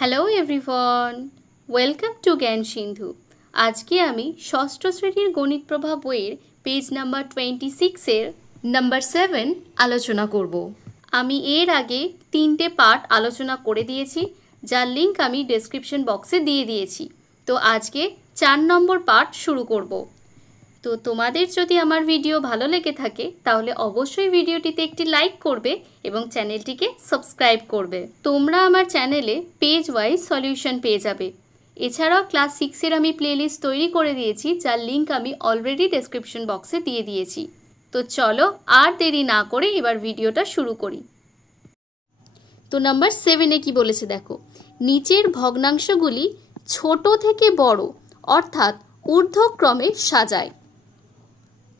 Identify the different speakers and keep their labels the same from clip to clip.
Speaker 1: Hello everyone welcome to জ্ঞান সিন্ধু আজকে আমি ষষ্ঠ শ্রেণির গণিত প্রভা বইয়ের পেজ নাম্বার টোয়েন্টি সিক্সের নাম্বার সেভেন আলোচনা করব। আমি এর আগে তিনটে পার্ট আলোচনা করে দিয়েছি, যার লিঙ্ক আমি ডেসক্রিপশন বক্সে দিয়ে দিয়েছি। তো আজকে চার নম্বর পার্ট শুরু করব। তো তোমাদের যদি আমার ভিডিও ভালো লেগে থাকে, তাহলে অবশ্যই ভিডিওটিতে একটি লাইক করবে এবং চ্যানেলটিকে সাবস্ক্রাইব করবে। তোমরা আমার চ্যানেলে পেজ ওয়াইজ সলিউশন পেয়ে যাবে। এছাড়াও ক্লাস সিক্সের আমি প্লেলিস্ট তৈরি করে দিয়েছি, যার লিঙ্ক আমি অলরেডি ডেসক্রিপশন বক্সে দিয়ে দিয়েছি। তো চলো আর দেরি না করে এবার ভিডিওটা শুরু করি। তো নাম্বার সেভেনে কি বলেছে দেখো, নিচের ভগ্নাংশগুলি ছোট থেকে বড়, অর্থাৎ ঊর্ধ্বক্রমে সাজায়।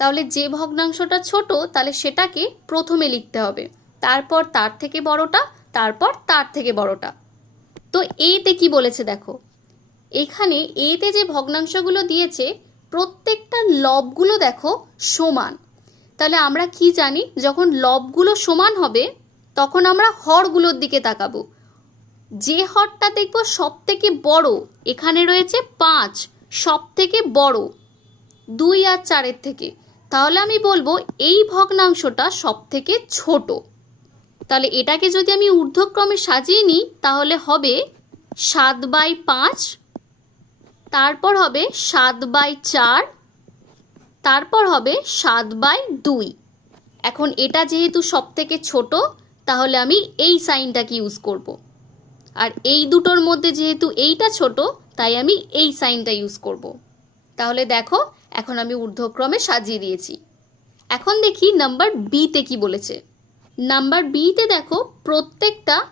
Speaker 1: তাহলে যে ভগ্নাংশটা ছোট, তাহলে সেটাকে প্রথমে লিখতে হবে। তারপর তার থেকে বড়টা, তারপর তার থেকে বড়টা। তো এতে কি বলেছে দেখো? এখানে এতে যে ভগ্নাংশগুলো দিয়েছে, প্রত্যেকটা লবগুলো দেখো সমান। তাহলে আমরা কি জানি? যখন লবগুলো সমান হবে, তখন আমরা হরগুলোর দিকে তাকাবো। যে হরটা দেখব সব থেকে বড়, এখানে রয়েছে পাঁচ সব থেকে বড়, দুই আর চারের থেকে। তাহলে আমি বলব এই ভগ্নাংশটা সব থেকে ছোট তাহলে এটাকে যদি আমি ঊর্ধ্বক্রমে সাজিয়ে নিই, তাহলে হবে সাত বাই পাঁচ, তারপর হবে সাত বাই চার, তারপর হবে সাত বাই দুই এখন এটা যেহেতু সব থেকে ছোট, তাহলে আমি এই সাইনটাকে ইউজ করব। আর এই দুটোর মধ্যে যেহেতু এইটা ছোট, তাই আমি এই সাইনটা ইউজ করব। তাহলে দেখো এখন আমি ঊর্ধ্বক্রমে সাজিয়ে দিয়েছি। এখন দেখি নাম্বার বিতে কি বলেছে। নাম্বার বিতে দেখো, প্রত্যেকটা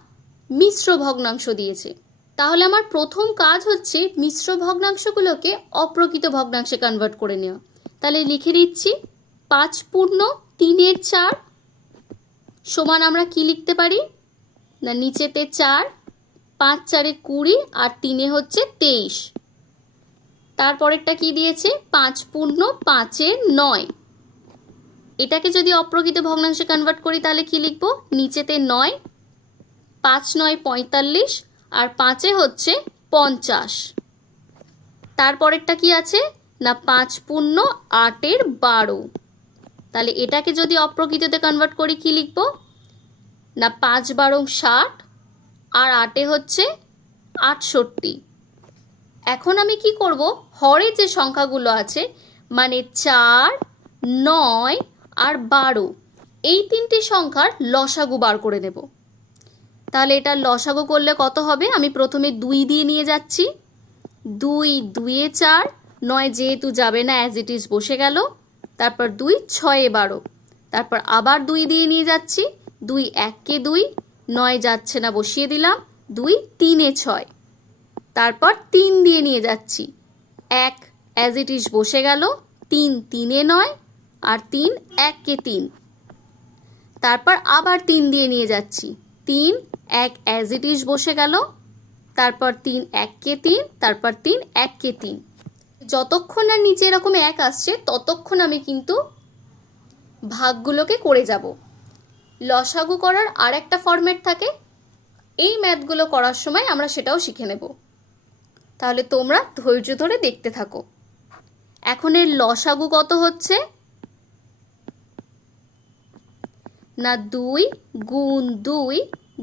Speaker 1: মিশ্র ভগ্নাংশ দিয়েছে। তাহলে আমার প্রথম কাজ হচ্ছে মিশ্র ভগ্নাংশগুলোকে অপ্রকৃত ভগ্নাংশে কনভার্ট করে নেওয়া। তাহলে লিখে দিচ্ছি, পাঁচ পূর্ণ তিনের চার সমান আমরা কি লিখতে পারি? না, নিচেতে চার, পাঁচ চারে কুড়ি আর তিনে হচ্ছে তেইশ। তারপরেরটা কি দিয়েছে? পাঁচ পূর্ণ পাঁচের নয়। এটাকে যদি অপ্রকৃত ভগ্নাংশে কনভার্ট করি, তাহলে কি লিখব? নিচেতে নয়, পাঁচ নয় পঁয়তাল্লিশ, আর পাঁচে হচ্ছে পঞ্চাশ। তারপরেরটা কি আছে? না, পাঁচ পূর্ণ আটের বারো। তাহলে এটাকে যদি অপ্রকৃততে কনভার্ট করি, কি লিখব? না, পাঁচ বারো ষাট, আর আটে হচ্ছে আটষট্টি। এখন আমি কি করব? হরে যে সংখ্যাগুলো আছে মানে চার, নয় আর বারো, এই তিনটি সংখ্যার লসাগু বার করে নেব। তাহলে এটা লসাগু করলে কত হবে? আমি প্রথমে দুই দিয়ে নিয়ে যাচ্ছি। দুই, দুইয়ে চার, নয় যেহেতু যাবে না অ্যাজ ইট ইজ বসে গেল। তারপর দুই, ছয়ে বারো, তারপর আবার দুই দিয়ে নিয়ে যাচ্ছি। দুই এককে দুই, নয় যাচ্ছে না, বসিয়ে দিলাম। দুই, তিনে ছয়। তারপর তিন দিয়ে নিয়ে যাচ্ছি। এক অ্যাজ ইট ইজ বসে গেল, তিন তিনে নয়, আর তিন এককে তিন। তারপর আবার তিন দিয়ে নিয়ে যাচ্ছি। তিন, এক অ্যাজ ইট ইজ বসে গেল, তারপর তিন এককে তিন, তারপর তিন এককে তিন। যতক্ষণ না নিচে এরকম এক আসছে, ততক্ষণ আমি কিন্তু ভাগগুলোকে করে যাব। লসাগু করার আর একটা ফরম্যাট থাকে, এই ম্যাথগুলো করার সময় আমরা সেটাও শিখে নেব। তাহলে তোমরা ধৈর্য ধরে দেখতে থাকো। এখন এর লসাগু কত হচ্ছে? না দুই গুণ দুই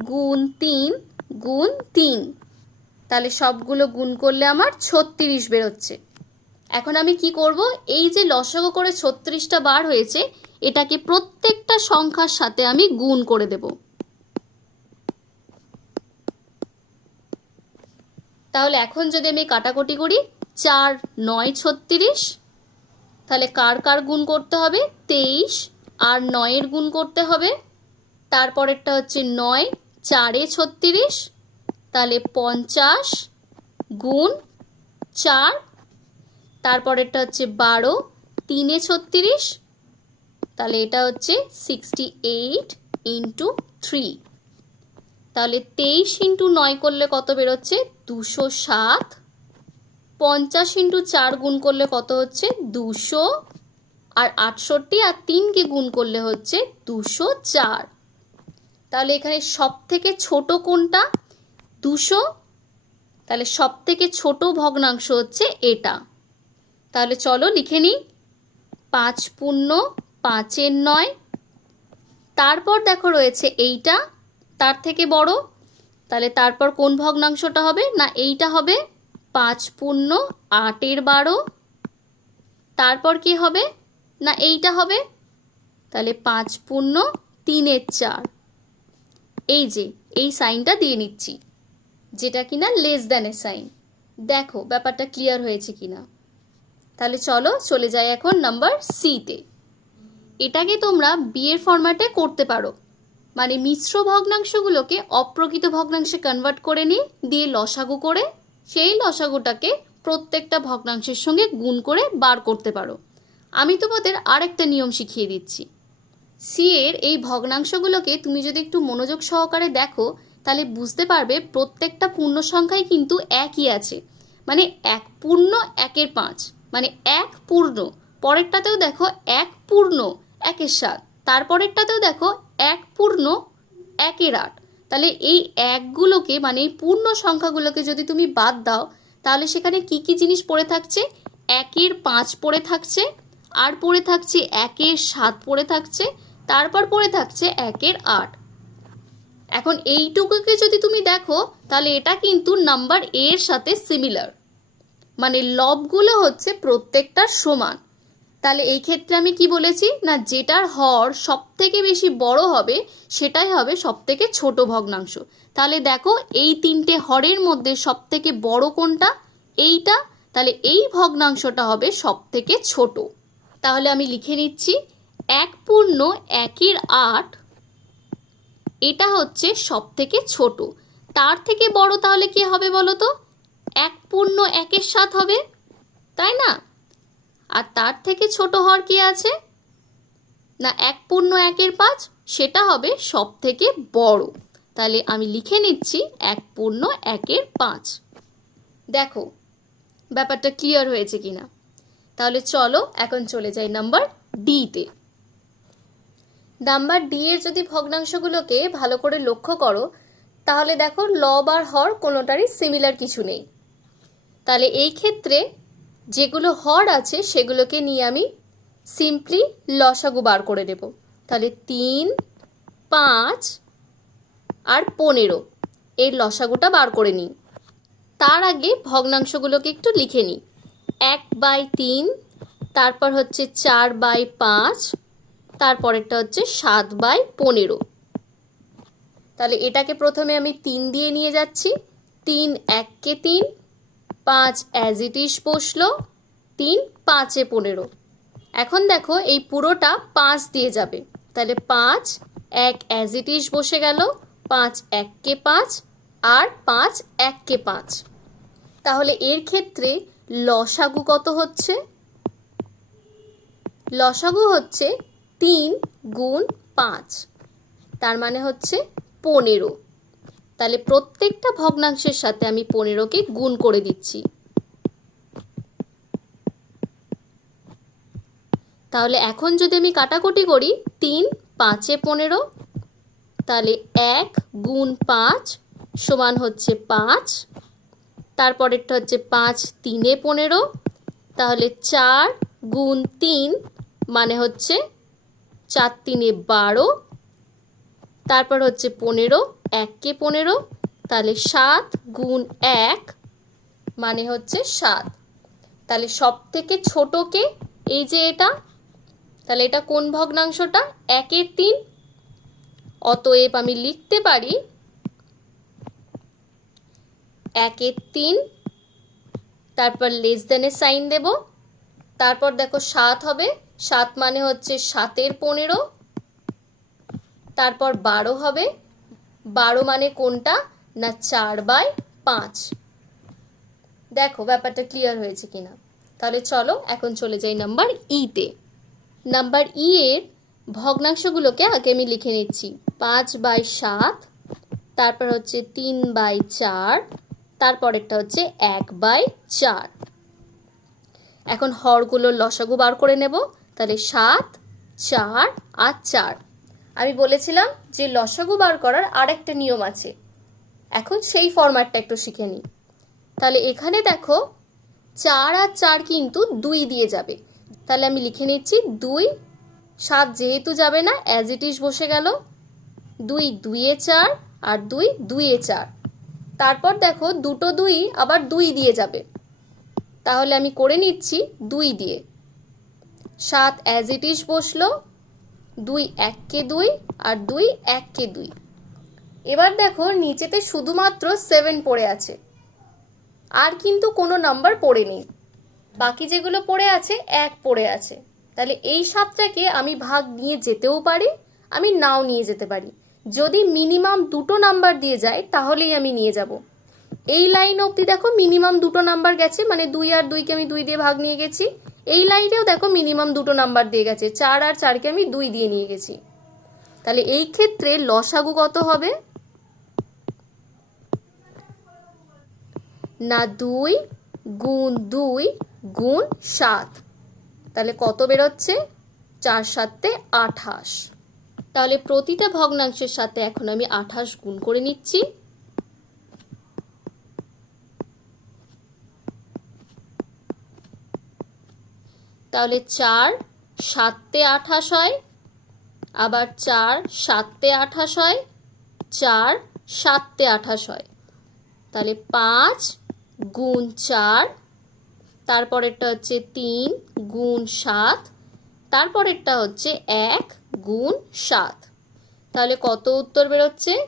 Speaker 1: গুণ তিন গুণ তিন। তাহলে সবগুলো গুণ করলে আমার ছত্রিশ বেরোচ্ছে। এখন আমি কি করব? এই যে লসাগু করে ছত্রিশটা বার হয়েছে, এটাকে প্রত্যেকটা সংখ্যার সাথে আমি গুণ করে দেব। তাহলে এখন যদি আমি কাটাকুটি করি, চার, নয়, ছত্রিশ, তাহলে কার কার গুণ করতে হবে? তেইশ, আর নয়ের গুণ করতে হবে। তারপরেরটা হচ্ছে নয়, চারে ছত্রিশ, তাহলে পঞ্চাশ গুণ চার, তারপরেরটা হচ্ছে বারো, তিনে ছত্রিশ, তাহলে এটা হচ্ছে সিক্সটি এইট ইন্টু থ্রি তাহলে তেইশ ইন্টু নয় করলে কত বেরোচ্ছে? দুশো সাত। পঞ্চাশ ইন্টু চার গুণ করলে কত হচ্ছে? দুশো। আর আটষট্টি আর তিনকে গুণ করলে হচ্ছে দুশো চার। তাহলে এখানে সব থেকে ছোট কোনটা? দুশো। তাহলে সব থেকে ছোট ভগ্নাংশ হচ্ছে এটা। তাহলে চলো লিখে নিই। পাঁচ পূর্ণ, পাঁচের নয়। তারপর দেখো রয়েছে এইটা। তার থেকে বড়। তাহলে তারপর কোন ভগ্নাংশটা হবে? না, এইটা হবে পাঁচ পূর্ণ আটের বারো। তারপর কি হবে? না, এইটা হবে তাহলে পাঁচ পূর্ণ তিনের চার। এই যে, এই সাইনটা দিয়ে নিচ্ছি, যেটা কিনা লেস দ্যানের সাইন দেখো, ব্যাপারটা ক্লিয়ার হয়েছে কিনা। তাহলে চলো, চলে যাই এখন নাম্বার সিতে এটাকে তোমরা বিয়ের ফরম্যাটে করতে পারো। মানে মিশ্র ভগ্নাংশগুলোকে অপ্রকৃত ভগ্নাংশে কনভার্ট করে নিয়ে দিয়ে লসাগু করে সেই লসাগুটাকে প্রত্যেকটা ভগ্নাংশের সঙ্গে গুণ করে বার করতে পারো। আমি তোমাদের আরেকটা নিয়ম শিখিয়ে দিচ্ছি। সি এর এই ভগ্নাংশগুলোকে তুমি যদি একটু মনোযোগ সহকারে দেখো, তাহলে বুঝতে পারবে প্রত্যেকটা পূর্ণ সংখ্যাই কিন্তু একই আছে। মানে এক পূর্ণ, একের পাঁচ। মানে এক পূর্ণ। পরেরটাতেও দেখো এক পূর্ণ, একের সাত। তারপরেরটাতেও দেখো এক পূর্ণ, একের আট। তাহলে এই একগুলোকে মানে এই পূর্ণ সংখ্যাগুলোকে যদি তুমি বাদ দাও, তাহলে সেখানে কি কি জিনিস পড়ে থাকছে? একের পাঁচ পড়ে থাকছে, আর পড়ে থাকছে একের সাত পড়ে থাকছে, তারপর পড়ে থাকছে একের আট। এখন এইটুকুকে যদি তুমি দেখো, তাহলে এটা কিন্তু নাম্বার এর সাথে সিমিলার মানে লবগুলো হচ্ছে প্রত্যেকটার সমান। তাহলে এই ক্ষেত্রে আমি কি বলেছি? না, যেটার হর সব থেকে বেশি বড় হবে, সেটাই হবে সব থেকে ছোট ভগ্নাংশ। তাহলে দেখো, এই তিনটে হরের মধ্যে সব থেকে বড় কোনটা? এইটা। তাহলে এই ভগ্নাংশটা হবে সব থেকে ছোট। তাহলে আমি লিখে নিচ্ছি, এক পূর্ণ একের আট, এটা হচ্ছে সব থেকে ছোট। তার থেকে বড় তাহলে কি হবে বলো তো? এক পূর্ণ একের সাত হবে, তাই না? আর তার থেকে ছোট হওয়ার কি আছে? না, এক পূর্ণ একের পাঁচ, সেটা হবে সব থেকে বড়। তাহলে আমি লিখে নিচ্ছি এক পূর্ণ একের পাঁচ। দেখো, ব্যাপারটা ক্লিয়ার হয়েছে কিনা? তাহলে চলো, এখন চলে যাই নাম্বার ডিতে নাম্বার ডি এর যদি ভগ্নাংশগুলোকে ভালো করে লক্ষ্য করো, তাহলে দেখো, লব আর হর কোনোটারই সিমিলার কিছু নেই। তাহলে এই ক্ষেত্রে যেগুলো হর আছে সেগুলোকে নিয়ে আমি সিম্পলি লসাগু বার করে দেব। তাহলে তিন, পাঁচ আর পনেরো এর লসাগুটা বার করে নিই। তার আগে ভগ্নাংশগুলোকে একটু লিখে নিই। এক বাই তিন, তারপর হচ্ছে চার বাই পাঁচ তারপরেরটা হচ্ছে সাত বাই পনেরো। তাহলে এটাকে প্রথমে আমি তিন দিয়ে নিয়ে যাচ্ছি। তিন, এককে তিন পাঁচ অ্যাজ ইট ইস বসল, তিন পাঁচে পনেরো। এখন দেখো এই পুরোটা পাঁচ দিয়ে যাবে। তাহলে পাঁচ এক অ্যাজ ইট ইস বসে গেল, পাঁচ এককে পাঁচ আর পাঁচ এককে পাঁচ। তাহলে এর ক্ষেত্রে লসাগু কত হচ্ছে? লসাগু হচ্ছে তিন গুণ পাঁচ, তার মানে হচ্ছে পনেরো। তাহলে প্রত্যেকটা ভগ্নাংশের সাথে আমি পনেরোকে গুণ করে দিচ্ছি। তাহলে এখন যদি আমি কাটাকুটি করি, তিন, পাঁচে পনেরো, তাহলে এক গুণ পাঁচ সমান হচ্ছে পাঁচ, তারপরেরটা হচ্ছে পাঁচ তিনে পনেরো, তাহলে চার গুণ তিন মানে হচ্ছে চার তিনে বারো তারপর হচ্ছে পনেরো এককে পনেরো, তাহলে সাত গুণ এক মানে হচ্ছে সাত। তাহলে সব থেকে ছোটকে এই যে এটা, তাহলে এটা কোন ভগ্নাংশটা? একের তিন। অতএব আমি লিখতে পারি একের তিন, তারপর লেস দেনের সাইন দেব। তারপর দেখো সাত হবে, সাত মানে হচ্ছে সাতের পনেরো তারপর বারো হবে। বারো মানে কোনটা? না, চার বাই পাঁচ। দেখো, ব্যাপারটা ক্লিয়ার হয়েছে কিনা। তাহলে চলো, এখন চলে যাই নাম্বার ইতে নাম্বার ই এর ভগ্নাংশগুলোকে আগে আমি লিখে নিচ্ছি। পাঁচ বাই সাত, তারপর হচ্ছে তিন বাই চার, তারপরেরটা হচ্ছে এক বাই চার। এখন হরগুলোর লসাগু বার করে নেব। তাহলে সাত, চার আর চার। আমি বলেছিলাম যে লসাগু বার করার আরেকটা নিয়ম আছে। এখন সেই ফরম্যাটটা একটু শিখে নিই। তাহলে এখানে দেখো, চার আর চার কিন্তু দুই দিয়ে যাবে। তাহলে আমি লিখে নিচ্ছি, দুই, সাত যেহেতু যাবে না অ্যাজ ইট ইজ বসে গেল। দুই দুইয়ে চার আর দুই দুইয়ে চার। তারপর দেখো, দুটো দুই আবার দুই দিয়ে যাবে। তাহলে আমি করে নিচ্ছি দুই দিয়ে। সাত অ্যাজ ইট ইজ বসল দুই এককে দুই আর দুই এককে দুই। এবার দেখো, নিচেতে শুধুমাত্র সেভেন পড়ে আছে। আর কিন্তু কোনো নাম্বার পড়ে নেই। বাকি যেগুলো পড়ে আছে, এক পড়ে আছে। তাহলে এই সাতটাকে আমি ভাগ নিয়ে যেতেও পারি, আমি নাও নিয়ে যেতে পারি। যদি মিনিমাম দুটো নাম্বার দিয়ে যায়, তাহলেই আমি নিয়ে যাব। এই লাইন অবধি দেখো মিনিমাম দুটো নাম্বার গেছে মানে দুই আর দুইকে আমি দুই দিয়ে ভাগ নিয়ে গেছি। এই লাইনেও দেখো মিনিমাম দুটো নাম্বার দিয়ে গেছে। চার আর চারকে আমি দুই দিয়ে নিয়ে গেছি। তাহলে এই ক্ষেত্রে লসাগু কত হবে? না দুই গুণ দুই গুণ সাত। তাহলে কত বেরোচ্ছে? চার সাতে আঠাশ। তাহলে প্রতিটা ভগ্নাংশের সাথে এখন আমি আঠাশ গুণ করে নিচ্ছি। তাহলে চার, সাততে আঠাশ হয়, আবার চার, সাততে আঠাশ হয়, চার, সাততে আঠাশ হয়। তাহলে পাঁচ গুণ চার, তারপরেরটা হচ্ছে তিন গুণ সাত, তারপরেরটা হচ্ছে এক গুণ সাত। তাহলে কত উত্তর বেরোচ্ছে?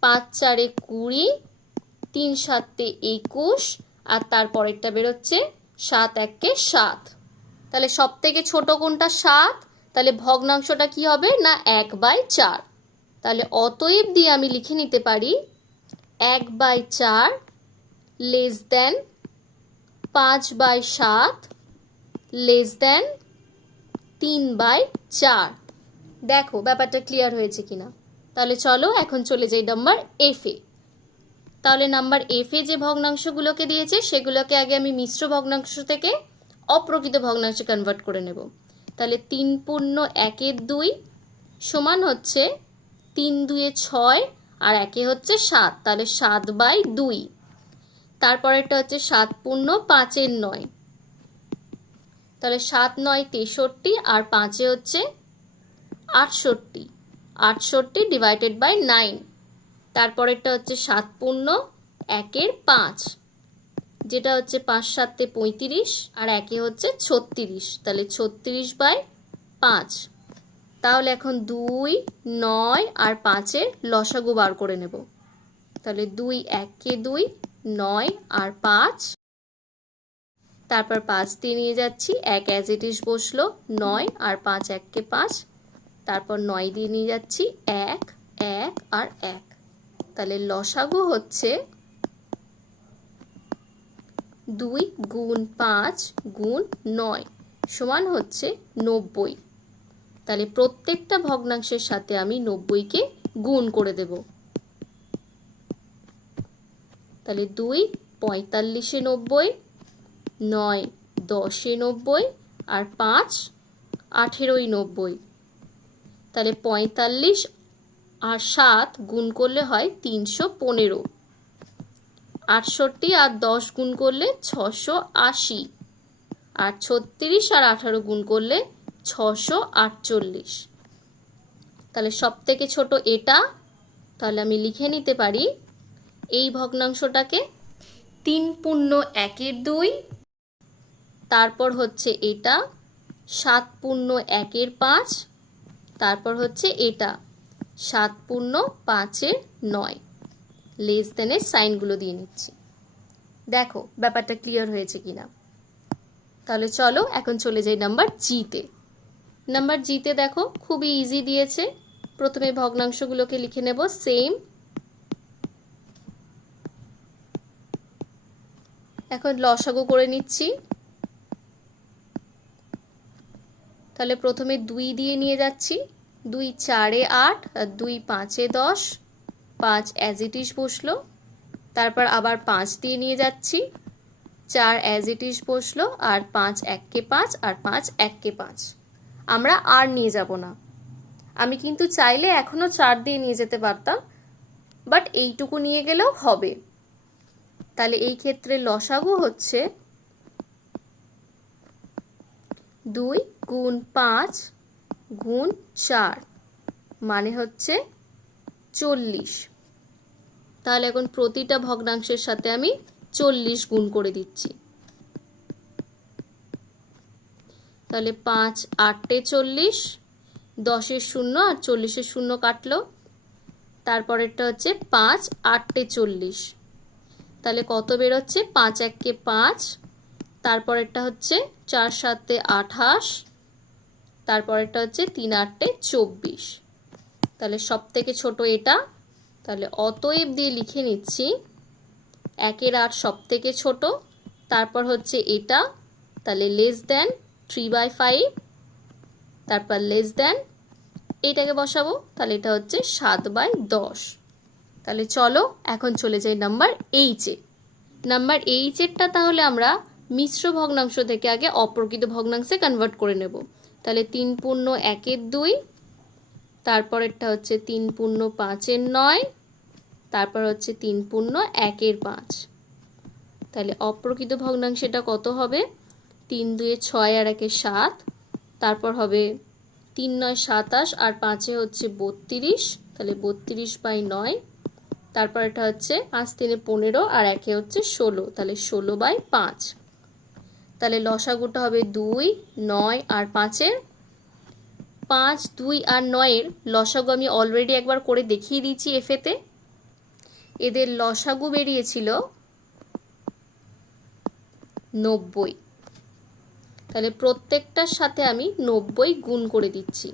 Speaker 1: পাঁচ, চারে কুড়ি, তিন সাতে একুশ, আর তারপরেরটা বেরোচ্ছে সাত এককে সাত। তাহলে সব থেকে ছোট কোনটা? সাত। তাহলে ভগ্নাংশটা কি হবে? না, এক বাই চার। তাহলে অতএব দিয়ে আমি লিখে নিতে পারি এক বাই চার লেস দেন পাঁচ বাই সাত লেস দেন তিন বাই চার। দেখো, ব্যাপারটা ক্লিয়ার হয়েছে কিনা? তাহলে চলো এখন চলে যাই নাম্বার এফে তাহলে নাম্বার এফে যে ভগ্নাংশগুলোকে দিয়েছে, সেগুলোকে আগে আমি মিশ্র ভগ্নাংশ থেকে অপ্রকৃত ভগ্নাংশে কনভার্ট করে নেব। তাহলে তিন পূর্ণ একের দুই সমান হচ্ছে তিন দুয়ে ছয় আর একে হচ্ছে সাত, তাহলে সাত বাই দুই। তারপরেরটা হচ্ছে সাত পূর্ণ পাঁচের নয়। তাহলে সাত নয় তেষট্টি আর পাঁচে হচ্ছে আটষট্টি। আটষট্টি ডিভাইডেড বাই নাইন তারপরেরটা হচ্ছে সাত পূর্ণ একের পাঁচ। যেটা হচ্ছে পাঁচ সাতে পঁয়ত্রিশ আর একে হচ্ছে ছত্রিশ। তাহলে ছত্রিশ বাই পাঁচ। তাহলে এখন দুই, নয় আর পাঁচের লসাগু বার করে নেব। তাহলে দুই, একে দুই, নয় আর পাঁচ। তারপর পাঁচ দিয়ে নিয়ে যাচ্ছি। এক অ্যাজ ইট ইস বসল, নয় আর পাঁচ এককে পাঁচ। তারপর নয় দিয়ে নিয়ে যাচ্ছি, এক এক আর এক। তাহলে লসাগু হচ্ছে দুই গুণ পাঁচ গুণ নয় সমান হচ্ছে নব্বই। তাহলে প্রত্যেকটা ভগ্নাংশের সাথে আমি নব্বইকে গুণ করে দেব। তাহলে দুই পঁয়তাল্লিশে নব্বই, নয় দশে নব্বই আর পাঁচ আঠেরোই নব্বই। তাহলে পঁয়তাল্লিশ আর সাত গুণ করলে হয় তিনশো পনেরো। আটষট্টি আর দশ গুণ করলে ছশো আশি। আর ছত্রিশ আর আঠারো গুণ করলে ছশো আটচল্লিশ। তাহলে সব থেকে ছোট এটা, তাহলে আমি লিখে নিতে পারি এই ভগ্নাংশটাকে। তিন পূর্ণ একের দুই, তারপর হচ্ছে এটা। সাত পূর্ণ একের পাঁচ, তারপর হচ্ছে এটা। সাত পূর্ণ পাঁচের নয়। লেস দেনের সাইনগুলো দিয়ে নিচ্ছি। দেখো, ব্যাপারটা ক্লিয়ার হয়েছে কিনা? তাহলে চলো, এখন চলে যাই নাম্বার জিতে নাম্বার জিতে দেখো, খুবই ইজি দিয়েছে। প্রথমে ভগ্নাংশগুলোকে লিখে নেব সেম এখন লসাগু করে নিচ্ছি। তাহলে প্রথমে দুই দিয়ে নিয়ে যাচ্ছি। দুই চারে আট, আর দুই পাঁচে দশ। পাঁচ অ্যাজ ইট ইস বসল। তারপর আবার পাঁচ দিয়ে নিয়ে যাচ্ছি। চার অ্যাজ ইট ইস বসল, আর পাঁচ এককে পাঁচ, আর পাঁচ এককে পাঁচ। আমরা আর নিয়ে যাব না। আমি কিন্তু চাইলে এখনও চার দিয়ে নিয়ে যেতে পারতাম বাট এইটুকু নিয়ে গেলেও হবে। তাহলে এই ক্ষেত্রে লসাগু হচ্ছে দুই গুণ পাঁচ গুণ চার মানে হচ্ছে চল্লিশ। তাহলে এখন প্রতিটা ভগ্নাংশের সাথে আমি চল্লিশ গুণ করে দিচ্ছি। তাহলে পাঁচ আটটে চল্লিশ দশের শূন্য আর চল্লিশের শূন্য কাটলো। তারপরেরটা হচ্ছে পাঁচ আটটে চল্লিশ। তাহলে কত বেরোচ্ছে? পাঁচ এককে পাঁচ। তারপরেরটা হচ্ছে চার, সাতে আঠাশ। তারপরেরটা হচ্ছে তিন আটটে চব্বিশ। তাহলে সব থেকে ছোট এটা তাহলে অতএব দিয়ে লিখে নিচ্ছি, একের আট সব থেকে ছোট, তারপর হচ্ছে এটা, তাহলে less than three by five তারপর লেস দেন এইটাকে বসাবো, তাহলে এটা হচ্ছে সাত বাই দশ। তাহলে চলো, এখন চলে যাই নাম্বার এইচে নাম্বার এইচেরটা তাহলে আমরা মিশ্র ভগ্নাংশ থেকে আগে অপ্রকৃত ভগ্নাংশে কনভার্ট করে নেব। তাহলে তিন পূর্ণ একের দুই তারপরেরটা হচ্ছে তিন পূর্ণ পাঁচের নয়, তারপর হচ্ছে তিন পূর্ণ একের পাঁচ। তাহলে অপ্রকৃত ভগ্নাংশটা কত হবে? তিন দুয়ে ছয় আর একে সাত, তারপর হবে তিন নয় সাতাশ আর পাঁচে হচ্ছে বত্রিশ, তাহলে বত্রিশ বাই নয় তারপর এটা হচ্ছে পাঁচ তিনে পনেরো আর একে হচ্ছে ষোলো, তাহলে ষোলো বাই পাঁচ। তাহলে লসাগুটা হবে দুই, নয় আর পাঁচের পাঁচ, দুই আর নয়ের লসাগু আমি অলরেডি একবার করে দেখিয়ে দিয়েছি এফেতে এদের লসাগু বেরিয়েছিল নব্বই। তাহলে প্রত্যেকটার সাথে আমি নব্বই গুণ করে দিচ্ছি।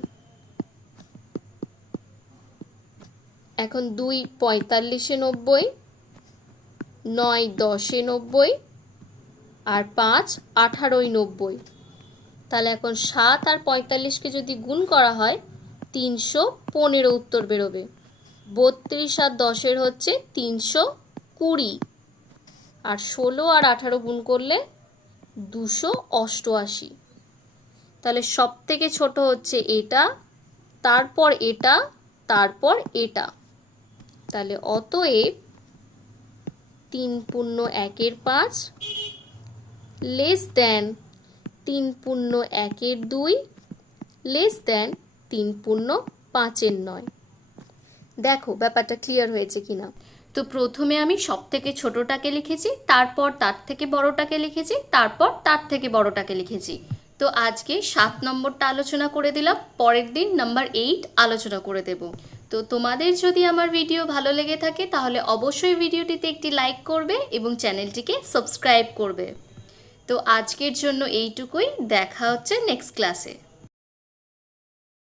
Speaker 1: এখন দুই পঁয়তাল্লিশে নব্বই, নয় দশে নব্বই, আর পাঁচ আঠারোই নব্বই। তাহলে এখন সাত আর পঁয়তাল্লিশকে যদি গুণ করা হয়, তিনশো পনেরো উত্তর বেরোবে। বত্রিশ আর দশের হচ্ছে তিনশো কুড়ি। আর ষোলো আর আঠারো গুণ করলে দুশো অষ্টআশি। তাহলে সব থেকে ছোট হচ্ছে এটা, তারপর এটা তারপর এটা। তাহলে অতএব তিন পূর্ণ একের পাঁচ লেস দেন তিন পূর্ণ একের দুই লেস দেন তিন পূর্ণ পাঁচের নয়। দেখো, ব্যাপারটা ক্লিয়ার হয়েছে কিনা? তো প্রথমে আমি সব থেকে ছোটটাকে লিখেছি, তারপর তার থেকে বড়টাকে লিখেছি, তারপর তার থেকে বড়টাকে লিখেছি। তো আজকে সাত নম্বরটা আলোচনা করে দিলাম, পরের দিন নাম্বার এইট আলোচনা করে দেব। তো তোমাদের যদি আমার ভিডিও ভালো লেগে থাকে, তাহলে অবশ্যই ভিডিওটিতে একটি লাইক করবে এবং চ্যানেলটিকে সাবস্ক্রাইব করবে। তো আজকের জন্য এইটুকুই। দেখা হচ্ছে নেক্সট ক্লাসে